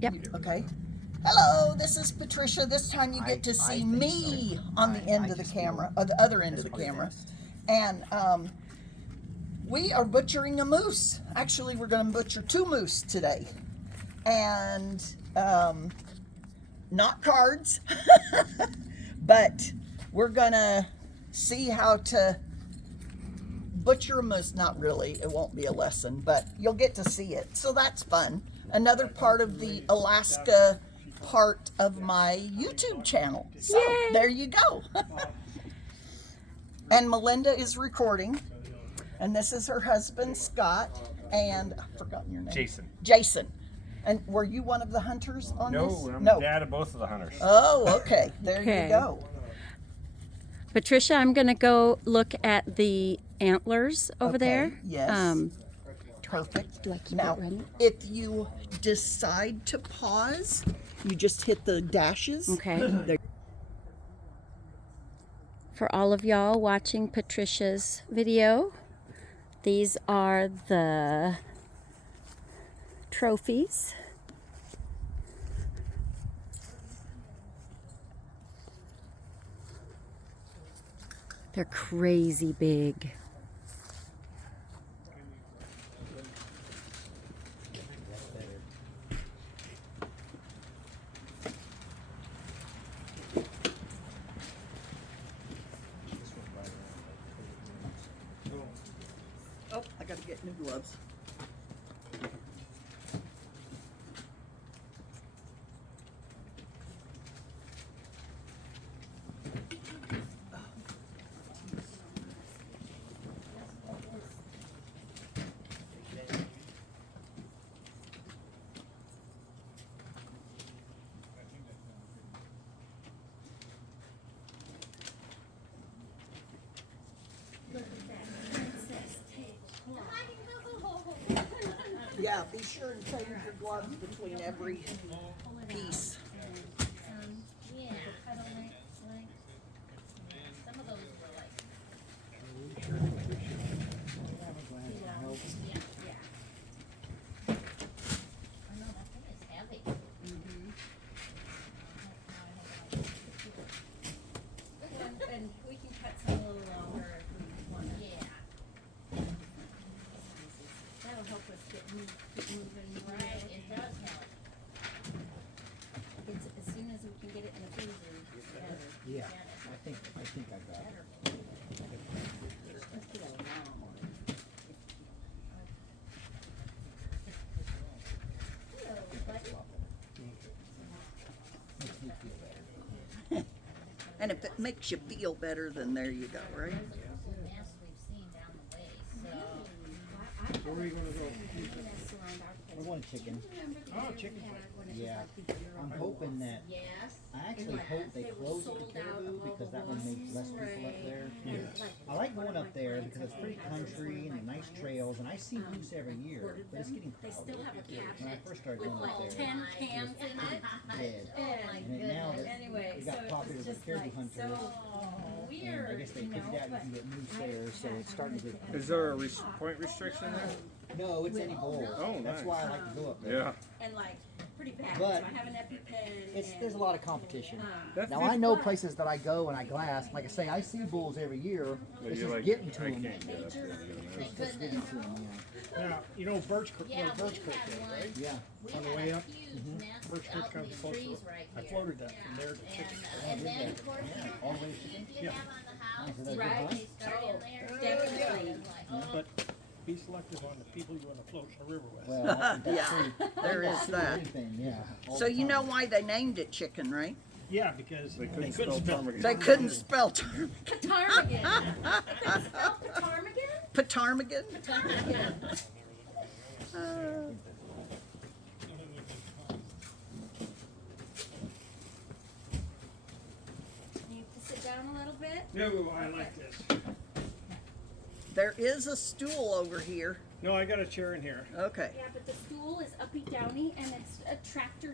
Yep. Okay. Hello, this is Patricia. This time you get to see me on the end of the camera, or the other end of the camera. And we are butchering a moose. Actually, we're going to butcher 2 moose today. And not cards, but we're going to see how to butcher a moose. Not really, it won't be a lesson, but you'll get to see it. So that's fun. Another part of the Alaska part of my YouTube channel. So Yay. There you go. And Melinda is recording. And this is her husband, Scott. And I've forgotten your name. Jason. Jason. And were you one of the hunters on this? No, I'm the dad of both of the hunters. Oh, okay. There Okay. you go. Patricia, I'm going to go look at the antlers over Okay, there. yes. Perfect. Do I keep Now, it running? if you decide to pause, you just hit the dashes. Okay. There. For all of y'all watching Patricia's video, these are the trophies. They're crazy big. Oh, I gotta get new gloves. Yeah, be sure and change your gloves between every piece. Yeah, I don't like, some of those were like. Yeah. I know, that thing is heavy. And we can cut some a little longer if we want to. Yeah, That'll help us get moving. right, it does help. It's, as soon as we can get it in the freezer, it's better. Yeah, I think I got it. Let's get a long one. Makes me feel better. And if it makes you feel better, then there you go, right? Mess we've seen down the way, so. Where are you gonna go? I want chicken. Oh, chicken. Yeah, I'm hoping that, Yes. I actually hope they close it to Caribou because that one makes less people up there. I like going up there because it's pretty country and nice trails, and I see moose every year, but it's getting They crowded. still have a When I cabinet first started with going up like there, 10 cans in it. dead. And And now that anyway, it so got popular it's with just caribou like hunters, so and I weird, guess they you know, figured out you but can get moose there, so it's starting to get. Is there a point restriction there? No, it's any bowl. Oh, That's nice. why I like to go up there. Yeah. and like pretty bad. But so I have an EpiPen. It's, and, there's a lot of competition. That's Now I know places that I go and I glass. Like I say, I see bulls every year. It's You're just like, getting to I them. can't get up there. It's just getting to them. Now, you know Birch Creek, Yeah, where Birch we Creek had is, one. right? Yeah. We On the had way a up, huge nest Birch Creek out in comes these closer. trees right I here. floated that from there to Chicken. And then, of course, All the way to didn't Yeah. you have on the house, Is that a good Right. hunt? they start in there. Definitely. Like, oh, But be selective on the people you want to float the river with. Well, I think that's Yeah, true. there is Shoot that. anything, yeah, all So the you know time. why they named it chicken, right? Yeah, because They they couldn't couldn't spell spell. ptarmigan. They couldn't spell term. Ptarmigan. Ptarmigan? Ptarmigan? Ptarmigan. Need to sit down a little bit. No, I like this. There is a stool over here. No, I got a chair in here. Okay. Yeah, but the stool is uppy downy and it's a tractor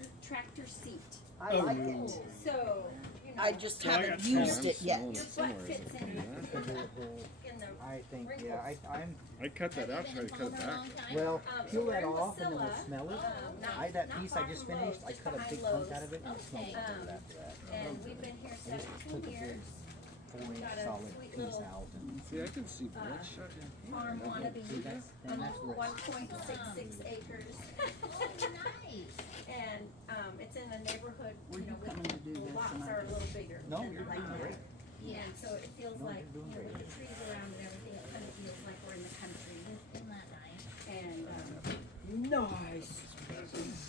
seat. I like it. So, you know, I just So I haven't got used it Yeah, yet. your butt fits in The whole- in the I think, wrinkles. yeah, I'm, I cut that out, try to cut it back. well, peel we're that in off and then we'll Wasilla, smell it. not- That not piece far I just from finished, Lowe's, I just cut a behind big hunk Lowe's. out of it and it smells good after that. And we've been here I just 17 took a years. big 4-inch Got a solid sweet piece little, out and See, I can see bloodshot in here. Farm wannabe see that's, on and that's where it's, 1.66 acres. Nice. And it's in a neighborhood, Were you know, you coming to do the this lots and I are a just- little bigger. No, than you're like doing that. great. And so it feels No, like, you're doing you know, with great. the trees around and everything, it kind of feels like we're in the country. Isn't that nice? And Nice.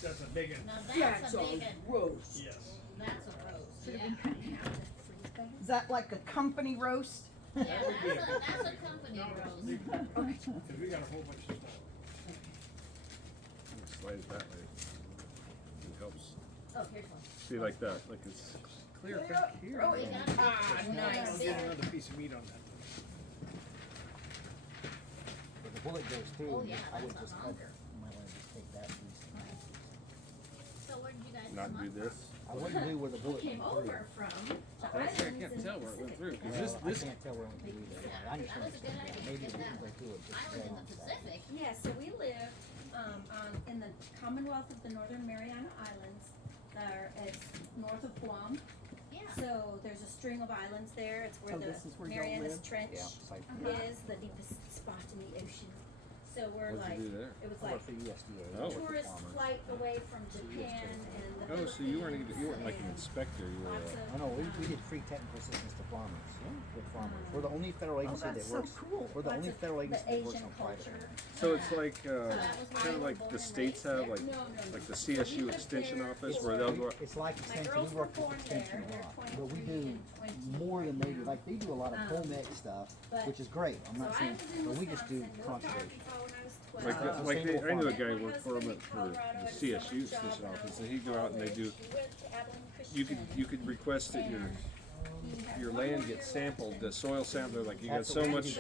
That's a big one. Now that's a big one. roast. Yes. That's a roast. Yeah. Is that like a company roast? Yeah, that's a company roast. Cause we got a whole bunch of stuff. Slide it that way. It helps. Oh, here's one. See, like that, like it's clear back here. Oh, you got it. I'll get another piece of meat on that. if the bullet goes through, Oh, yeah, I would that's a just cut, hunger. you might wanna just take that piece. So where did you guys Not come do up this. I wouldn't do where the bullet came went through. over from the I islands can't in tell the where it went Pacific. through. 'Cause Well, this, I can't tell where it went through either. Yeah, I understand that was a good what you're saying. idea. Maybe Get we that can go through it just island right in the on that. Pacific. Yeah, so we lived in the Commonwealth of the Northern Mariana Islands. It's north of Guam. Yeah. So there's a string of islands there. It's where Oh, the this is where y'all Marianas live? Trench Yeah, it's like, is, the deepest spot in the ocean. So we're what'd like, you do there? it was I like work for USDA. Oh. I work for tourist farmers. flight away from Japan and the Oh, so you weren't like an and inspector, you were. lots of, I know, we did free technical assistance to farmers, with farmers. We're the only federal agency that that's so works, cool. we're the lots only of federal the agency that works Asian on private culture. land. So it's like, that was where kind we of were like born the and states raised have, there. like, No, no, like the no. CSU We lived extension there office where they'll go. It's like My extension, girls we were work with born extension there. a lot, They're but we 23 do and 20. more than they do, like they do a lot of home ec stuff, but- which is great, I'm So not I saying, was in but we just do Wisconsin, moved to conservation. Arkansas when I was 12. Like, Uh, like they, I knew a guy My who worked for husband him in for Colorado the had a CSU summer job extension when I office, was and in he'd go out and they do. college. He went to Abilene Christian. You could request that your land gets sampled, the soil sample. Like you got so much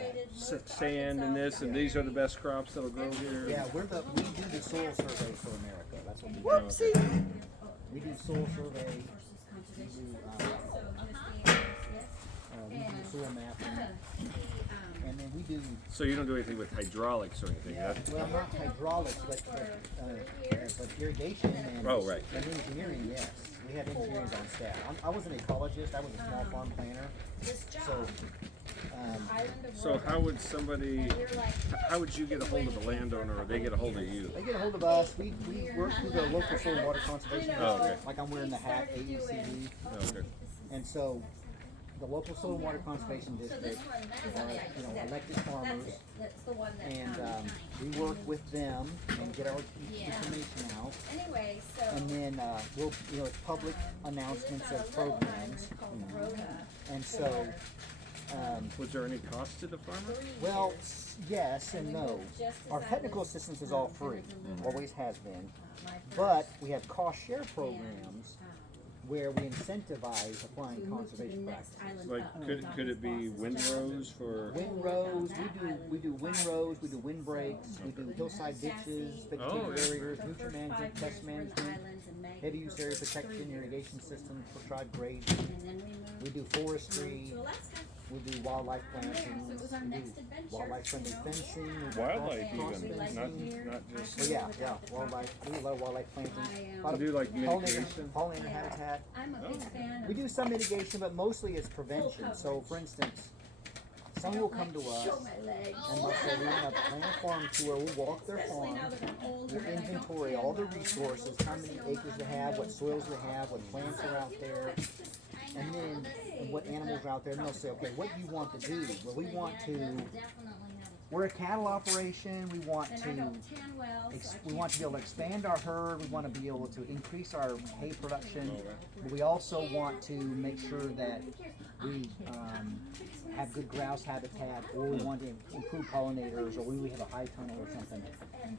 sand in this, and these are the best crops that'll grow here. Yeah, we do the soil survey for America, that's what we do. Whoopsie. We do soil survey, we do, we do soil mapping, and then we do, So you don't do anything with hydraulics or anything. well, not hydraulics, but irrigation and. Oh, right. And engineering, yes, we have engineers on staff. I wasn't an ecologist, I was a small farm planner, This job, so, Island of So Rhoda. how would somebody? And we're like, How would you get a hold of the landowner, or they get a hold of you? they get a hold of us, we work through the local soil and water conservation Oh, okay. district, like I'm wearing the hat, AECD. Okay. And so, the local soil and water conservation so this district one, that is are, it. you know, That- elected That's farmers, it. That's the one that, and, we work with them and get our information out. anyway, so. And then, we'll, you know, it's public announcements we live on of a little programs, island called Rhoda and so, Was there any cost to the farmer? for 3 well, years. yes and we no. moved just as Our I technical was, assistance is all free, gonna deliver, always has been, my but first, we have cost share programs where we incentivize applying we moved to the conservation next practices. island Like, up. could it be windrows for? Windrows, we do windrows, we do windbreaks, we do hillside ditches, Oh, vegetative yeah. barriers, The nutrient first management, 5 pest years were in management, islands and Meg heavy for use area the first 3 protection, years. irrigation systems for tribe grazing, And then we we moved do forestry, to Alaska. we do wildlife From there, so plantings, it was our we do next adventure. wildlife friendly you know? fencing, we do Wildlife cross even, fencing. not just. Oh yeah, wildlife, we do a lot of wildlife planting, a lot You of do like pollinator, mitigation. pollinator habitat. I'm a big fan of. We do some mitigation, but mostly it's prevention. So, for instance, some will come to us Show my legs. and they'll say, we want to plan a farm tour. We'll walk their Especially farm. now that I'm older We'll and I don't inventory tan all the well. resources, how many acres they have, what soils they have, what plants are out there, and then what animals are out there. And they'll say, okay, what do you want to do? Well, we want to. We're a cattle operation. We want And I to. don't tan well, so I We want to be able to expand our herd. We want to be able to increase our hay production. But we also want to make sure that we have good grouse habitat, or we want to improve pollinators, or we have a high tunnel or something.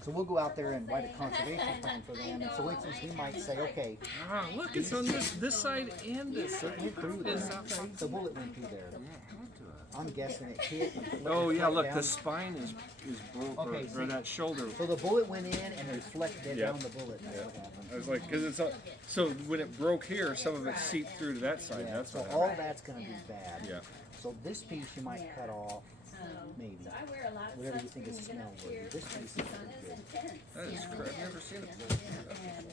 So we'll go out there and write a conservation plan for them. And so, for instance, we might say, okay, Ah, look, it's on this side and this it went through there. The bullet went through there. I'm guessing it hit. And flipped Oh yeah, right look, down. the spine is broke, Okay, or that shoulder. So the bullet went in and reflected Yeah. down the bullet. That's what happened. I was like, because it's so when it broke here, some of it seeped through to that side. Yeah, That's so what all happened. that's going to be bad. Yeah. So this piece you might cut off, maybe. So I wear a lot of Whatever you think sunscreen is even up smell-worthy. here This because piece the is sun pretty is good. intense. That is you know, correct. I've never seen it. and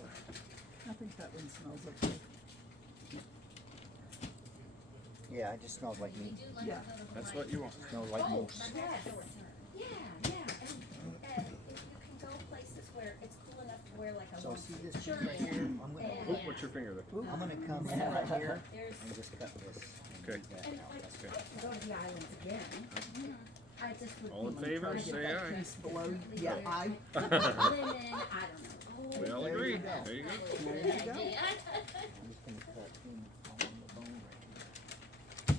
I think that one smells okay. Yeah, it just smells like meat. Yeah. That's what you want. Smells like moose. yes, yeah, yeah, and if you can go places where it's cool enough to wear like a So long see this piece shirt. right here? I'm gonna Oh, what's your finger there? I'm gonna come in right here There's and just cut this. Okay. That and out. like I can go to the islands again. I just would All in think favor, trying to say get aye. that Piece below, yeah, I. linen, I don't know. We all There agree. you go. There you go. There you go. I'm just gonna cut in on the bone right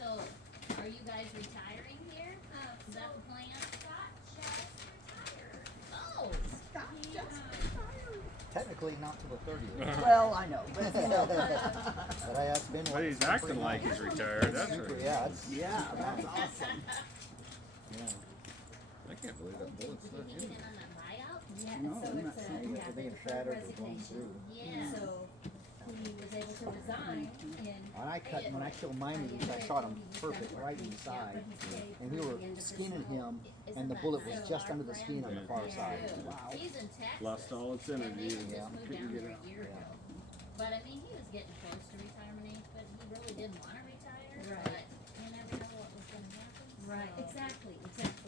So, are you guys retiring here? Is that the plan? Scott just retired. Oh, here. Technically not till the 30th. Well, I know, but you know. But I have been. But he's acting like he's retired. That's Super, right. yeah, it's, Yeah, that's awesome. yeah. I can't believe that bullet's not did he in get there. in on a buyout? Yeah, No, so I'm it's not a, saying yeah, They're being the shattered or going resignation. through. Yeah. So he was able to resign in. When I killed my moose, I shot him perfect right inside. And we were skinning him, and the bullet was just under the skin on the far side. Wow. He's in Texas. Lost all its And energy. they just Yeah. moved Couldn't down get here it. a year ago. But I mean, he was getting close to retirement age, but he really didn't want to retire. Right. But you never know what was going to happen. Right, so- exactly.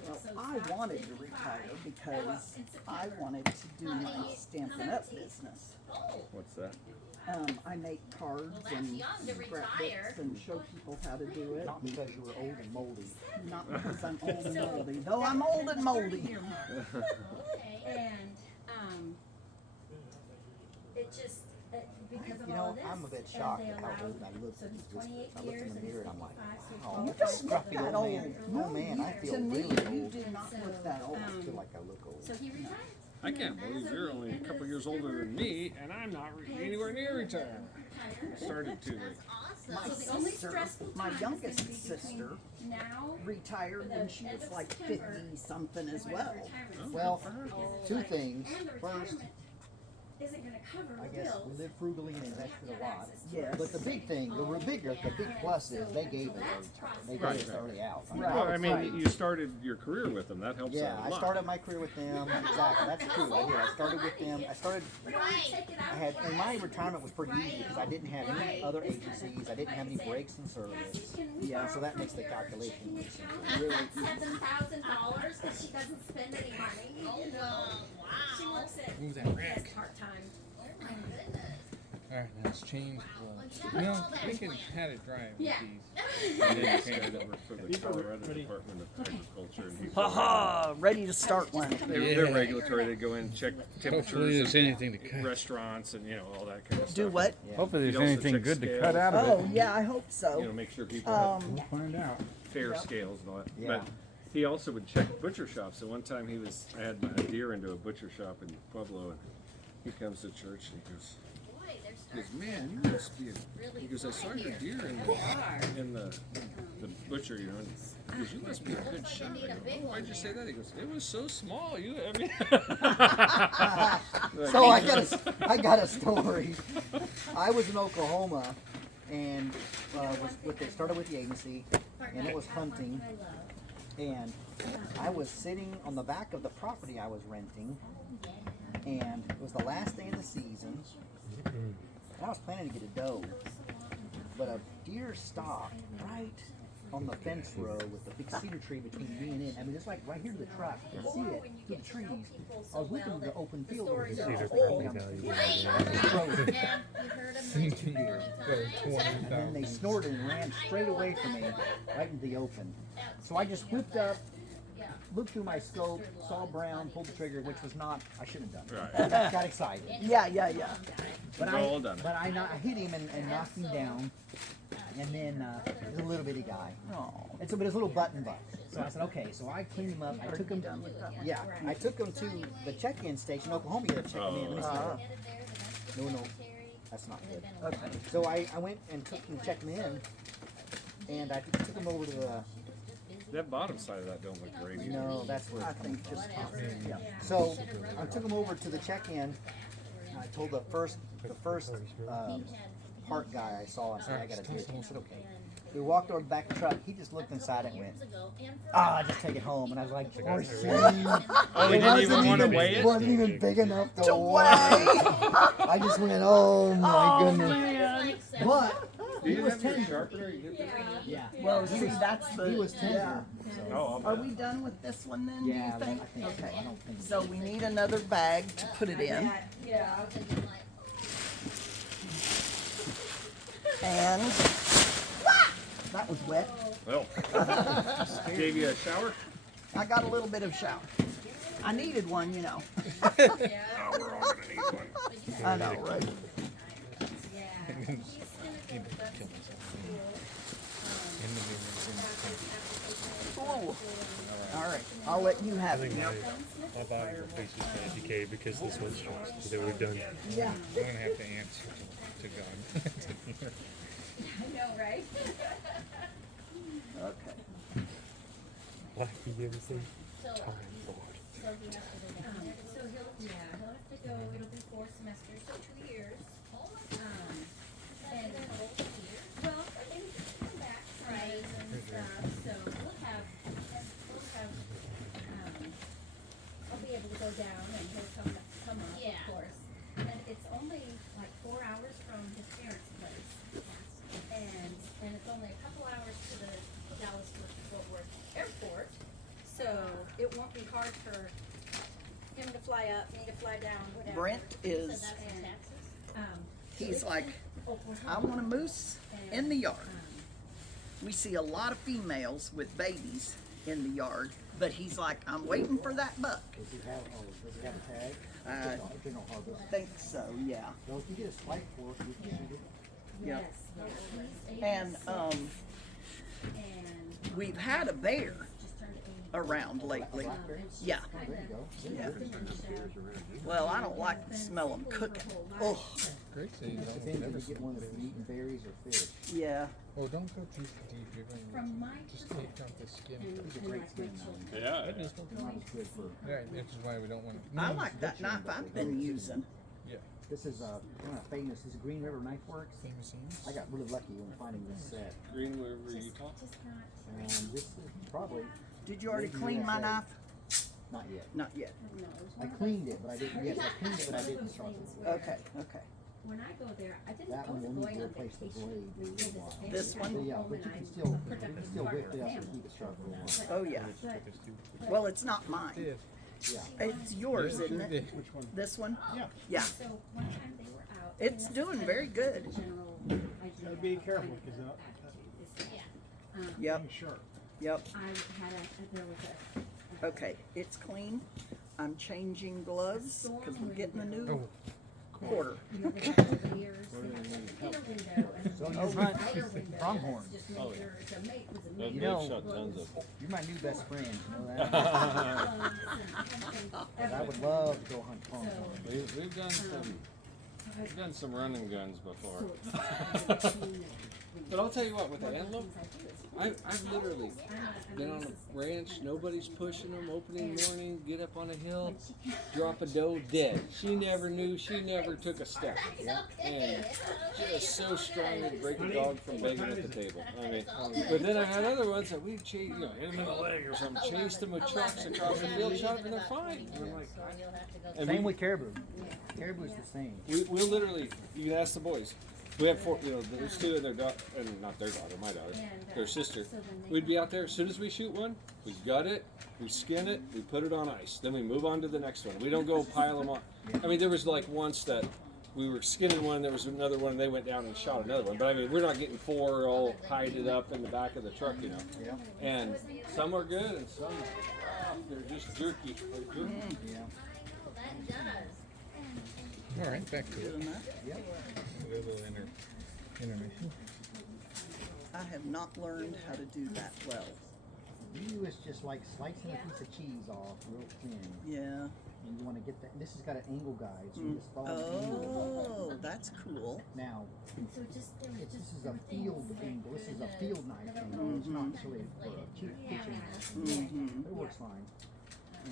Well, So I Scott's wanted to 55. retire Well, because in I September. wanted to do my Stampin' Up business. Oh, What's that? I make cards Well, that's and young to retire. scrapbooks and show people how to do it. Not because you were old and moldy. Not because I'm old and moldy, though I'm old and moldy. okay. And, it just, because of You all know, this. I'm a bit and shocked they at how allowed- old I look. So he's Just- 28 I look years in the and he's mirror and I'm like, 55, so wow, he look at qualifies scruffy for that old old. man. No, Oh man, I feel to me, really you old. do not look that old. I feel like I look old. So he retired. I can't believe you're only a couple years older than me, and I'm not anywhere near retired. I started too late. Awesome. My So the only sister, stressful my time is youngest gonna be between sister, now retired when she was like 50 something as and when well. retirement Well, is. two things. And the First, retirement isn't gonna cover I the guess bills. we live frugally and invested a lot. Yes. But the big thing, the big plus is they gave us they Right, gave us right. early out. Right. Well, I mean, Right. you started your career with them. That helps Yeah, out a I lot. started my career with them. Exactly, that's true. I did. I started with them. I had, and my retirement was pretty easy because I didn't have any other agencies. I didn't have any breaks in service. Yeah. So that makes the calculation easy. Really $7,000 because she doesn't spend any money. Oh, You know? She wow. works at Move that rack. part-time. Oh my goodness. Alright, now let's change Well, the. you You know, got all that we can planned. had it dry with Yeah. these. I did this guy that worked for the Colorado Department of Agriculture, and he's Haha, ready to start one. they're regulatory. They go in, check Hopefully temperatures, there's anything to cut. restaurants, and all that kind of stuff. Do what? Yeah. Hopefully You'd there's also anything check good to scales. cut out of Oh, it. yeah, I hope so. Make sure people have We'll find out. fair Yep. scales and all that. Yeah. But he also would check butcher shops. And one time I had a deer into a butcher shop in Pueblo, and he comes to church and he goes, Boy, they're He goes, starting man, you must be. really He goes, I saw your here. deer in the butcher, and he goes, you must be a good Looks shot. like you I need a go, big oh, one why'd you say there." that? He goes, it was so small. I mean, So I got a story. I was in Oklahoma, and started with the agency, and it was hunting, and I was sitting on the back of the property I was renting, and it was the last day of the season, and I was planning to get a doe, but a deer stopped right on the fence row with the big cedar tree between me and it. I mean, it's like right here to the truck. You can see it through the trees. I was looking at the open field over here. Cedar Oh, property value. And you've heard them mention it many times. And then they snorted and ran straight away from me, right into the open. So I just whipped up, looked through my scope, saw brown, pulled the trigger, which was not, I shouldn't have done. Right. Got excited. Yeah. But We've all done it. I hit him and knocked him down. And then he's a little bitty guy. Oh. And so, but his little button buck. So I said, okay. So I cleaned him up. I took him. Yeah, I took him to the check-in station, Oklahoma. You gotta check him in. Let me see. Headed there, the next No, cemetery. that's not good. Okay. So I went and took him, checked him in, And I took them over to the. That bottom side of that don't look great either. No, that's where I it's coming think from. just Yeah. So I took them over to the check-in. I told the first part guy I saw, I said, I gotta take it. He said, okay. We walked over to the back of the truck. He just looked inside and went, just take it home. And I was like, oh, shame. Oh, he didn't even want to weigh it? Wasn't even big enough to weigh. I just went, oh my goodness. But Do you have your sharpener? You get that? yeah. Well, see, that's the. He was tender. Oh, Are we done with this one then? Yeah, Do you think? I think so. Okay. I don't think So we need another bag to put it in, and that was wet. Well, gave you a shower? I got a little bit of shower. I needed one, you know. Oh, we're all gonna need one. I know, right? Ooh. All right, I'll let you have it. My body will face decay because this was that we've done. Yeah. I'm gonna have to answer to God. I know, right? Okay. Like you ever see? So, Time Lord. so he has to go down there. So he'll have to go, it'll be 4 semesters, so 2 years. And well, and he can come back Fridays and stuff, so we'll have, I'll be able to go down and he'll come up, Yeah. of course. And it's only like 4 hours from his parents' place. And it's only a couple hours to the Dallas-Fort Worth airport, so it won't be hard for him to fly up, me to fly down, whatever. Brent So is, that's in Texas? he's like, I want a moose in the yard. We see a lot of females with babies in the yard, but he's like, I'm waiting for that buck. Does he have a tag? General harvest. I think so, yeah. So if you get a slight fork, we can shoot it. Yep. He's And 86, and we've had a bear just turned 80. around lately. Yeah. There you go. Yeah. Well, I don't like to smell them cooking. Oh, Great so you don't Depends never if you get one that's eating berries or fish. yeah. Well, don't go too deep. You're going From my just take out the skin. It's a great skin now. Yeah. That is Not as good for. yeah, which is why we don't want. I like that knife I've been using. Yeah. This is one of famous. This is Green River Knife Works. Famous scenes. I got really lucky when finding this set. Green River, Utah. And this is probably Did you already clean my knife? not yet. Not yet. I cleaned it, but I didn't. Yes, I cleaned it, but I didn't sharpen it. Okay, okay. When I go there, I didn't, That I one wasn't will going need to on replace the vacation. blade. We did Wow. this This one? Yeah, but you can still whip it up and keep it sharp for a while. Oh, yeah. Well, it's not mine. Yeah. It's yours, isn't it? Which one? This one? Yeah. Yeah. So one time they were out. It's doing very good. General Gotta be careful, because Yep, it's sharp. yep. I had there was Okay, it's clean. I'm changing gloves because we're getting a new quarter. they had the ears, they had the inner window and So the you hunt outer window. pronghorns. Just made sure the mate was a mate. You know, tons of. you're my new best friend. You know that? But I would love to go hunt pronghorns. We've done some running guns before. But I'll tell you what, with the antelope, I've literally been on a ranch, nobody's pushing them, opening morning, get up on a hill, drop a doe dead. She never knew, she never took a step. And just so strong to break a dog from begging at the table. I mean, but then I had other ones that we chased, hit them in the leg or something, chased them with trucks across the field, shot them, and they're fine. And I'm like, and Same with caribou. Caribou's the same. we'll literally, you can ask the boys. We have four, there's two of their daughter, and not their daughter, my daughter, their sister. We'd be out there, as soon as we shoot one, we gut it, we skin it, we put it on ice. Then we move on to the next one. We don't go pile them on. I mean, there was like once that we were skinning one, there was another one, and they went down and shot another one. But I mean, we're not getting four all hided up in the back of the truck, Yeah. And some are good, and some they're just jerky. Yeah. That does. All right, back to it. Yep. A little intermission. I have not learned how to do that well. You is just like slicing a piece of cheese off real thin. Yeah. And you want to get that. This has got an angle guide, so you just follow the angle. Oh, that's cool. Now, So just, there was this just, is there a were things field that- angle. This is a that field knife I don't angle. know It's not necessarily for a kitchen knife. Mm-hmm. But it works fine.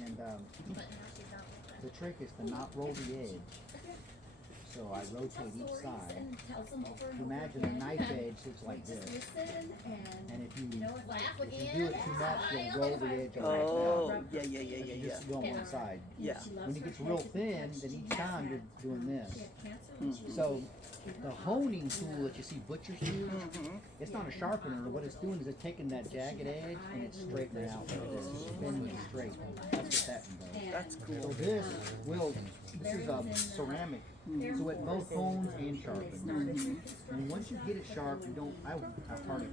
And But now she's out with the trick is to not roll the edge. So I rotate each side. and tells them over and over Imagine a again. knife edge looks like Just this. listen And if you Laugh if you again. do it too much, you'll roll the edge over. Oh, yeah, yeah, yeah, You yeah, yeah. just go on one side. Yeah. When it gets real thin, then each time you're doing this. She had cancer when she was So the honing tool that you see butchers use, Mm-hmm. it's not a sharpener. What it's doing is it's taking that jagged edge and it's straightening it out like this. It's bending it straight. That's what that does. That's So cool. this is a ceramic, so it both hones and sharpens. And once you get it sharp, you don't, I hardly,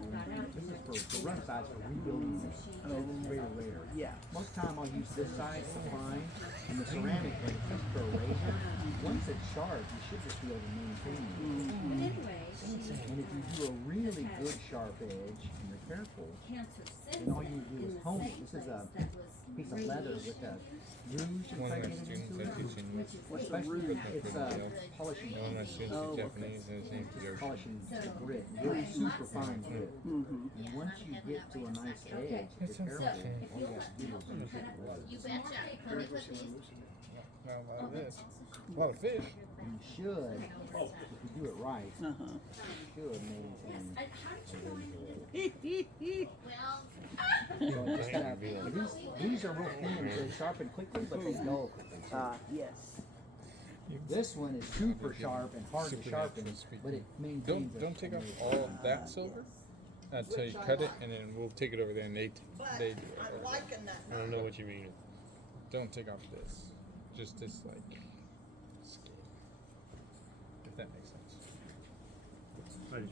this is for run size for rebuilding this. It's very rare. Yeah. Most time I'll use this side for fine, and the ceramic like just for a razor. Once it's sharp, you should just be able to maintain it. But anyway, she And if you do a really good sharp edge and you're careful, cancer since then all you do in is the hone same it. This is a place that was piece of leather with a rouge One of my impregnated students into I it. teach in What's a Especially rouge? it's polishing. one of my students Oh, is okay. Japanese and his name's Yoshi. Polishing grit, really super fine grit. Mm-hmm. And once you get to a nice edge, if you're careful, all you have to do is use it right. You betcha. Let me put these. Not a lot of this. A lot of fish. You should, if you do it right, Uh-huh. you should maintain. And how did you know Well, So just these are real thin, so they sharpen quickly, but they dull quickly too. Yes. This one is super sharp and hard to Super sharpen, natural speed. but it maintains. Don't take off all of that silver until you cut it, and then we'll take it over there and they do it. I'm liking that. I don't know what you mean. Don't take off this. Just this like skin. If that makes sense. I just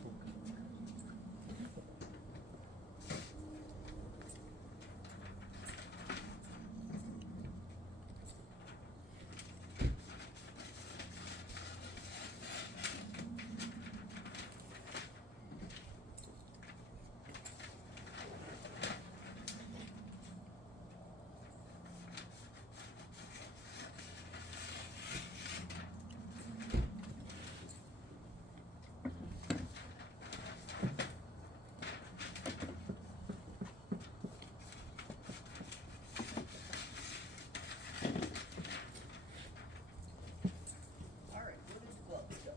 All right, where did the gloves go?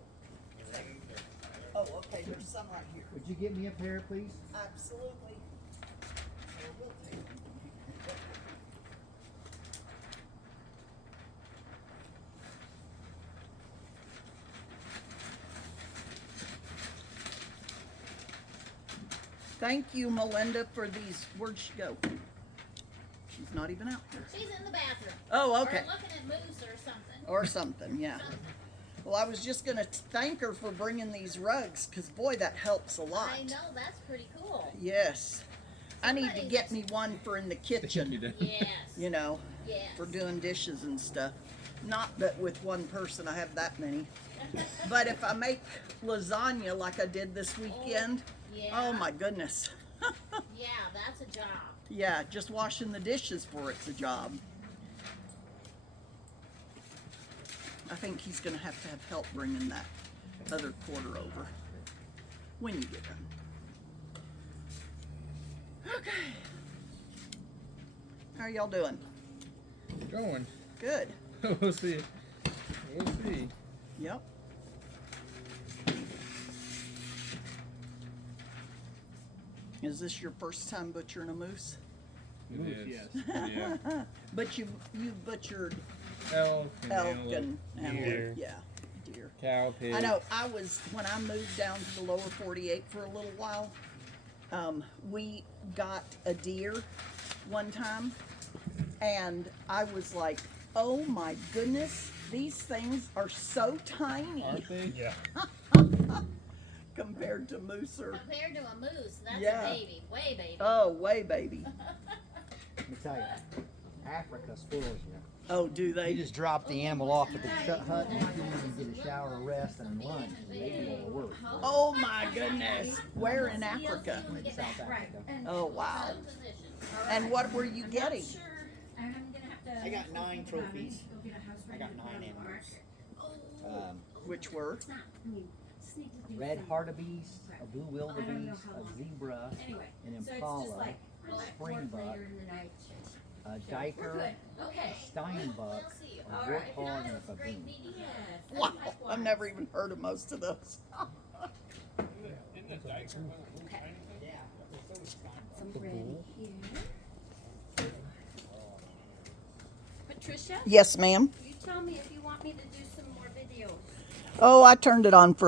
Oh, okay, there's some right here. Would you get me a pair, please? Absolutely. So we'll take them. Thank you, Melinda, for these. Where'd she go? She's not even out here. she's in the bathroom. Oh, okay. Or looking at moose or something. Or something, yeah. Well, I was just gonna thank her for bringing these rugs, cause boy, that helps a lot. I know, that's pretty cool. Yes. I need to get me one for in the kitchen, Yes. you know, Yes. for doing dishes and stuff. Not that with one person I have that many. But if I make lasagna like I did this weekend, Yeah. oh my goodness. Yeah, that's a job. Yeah, just washing the dishes for it's a job. I think he's gonna have help bringing that other quarter over when you get done. Okay. How are y'all doing? Going. Good. We'll see. We'll see. Yep. Is this your first time butchering a moose? It is. yes. Yeah. But you butchered Elk and elk antelope, and deer, yeah, deer. cow, pig. I know. When I moved down to the lower 48 for a little while, we got a deer one time, and I was like, oh my goodness, these things are so tiny Aren't they? Yeah. compared to moose or, Compared to a moose, that's Yeah. a baby. Way baby. oh, way baby. Let me tell you, Africa spoils you. Oh, do You they? just drop the animal off at the hut and you can get a shower, a rest, and lunch, and they do all the work. Oh my goodness. Where in Africa? South Africa. Oh, wow. Some position. And what were you getting? and I'm gonna have I got 9 trophies. I got 9 animals. Which were? Red hartebeest, a blue wildebeest, a zebra, an impala, springbuck, a diker, steinbuck, a warthog, and a baboon. Wow, I've never even heard of most of those. Some ready here. Patricia, Yes, ma'am. you tell me if you want me to do some more videos. Oh, I turned it on for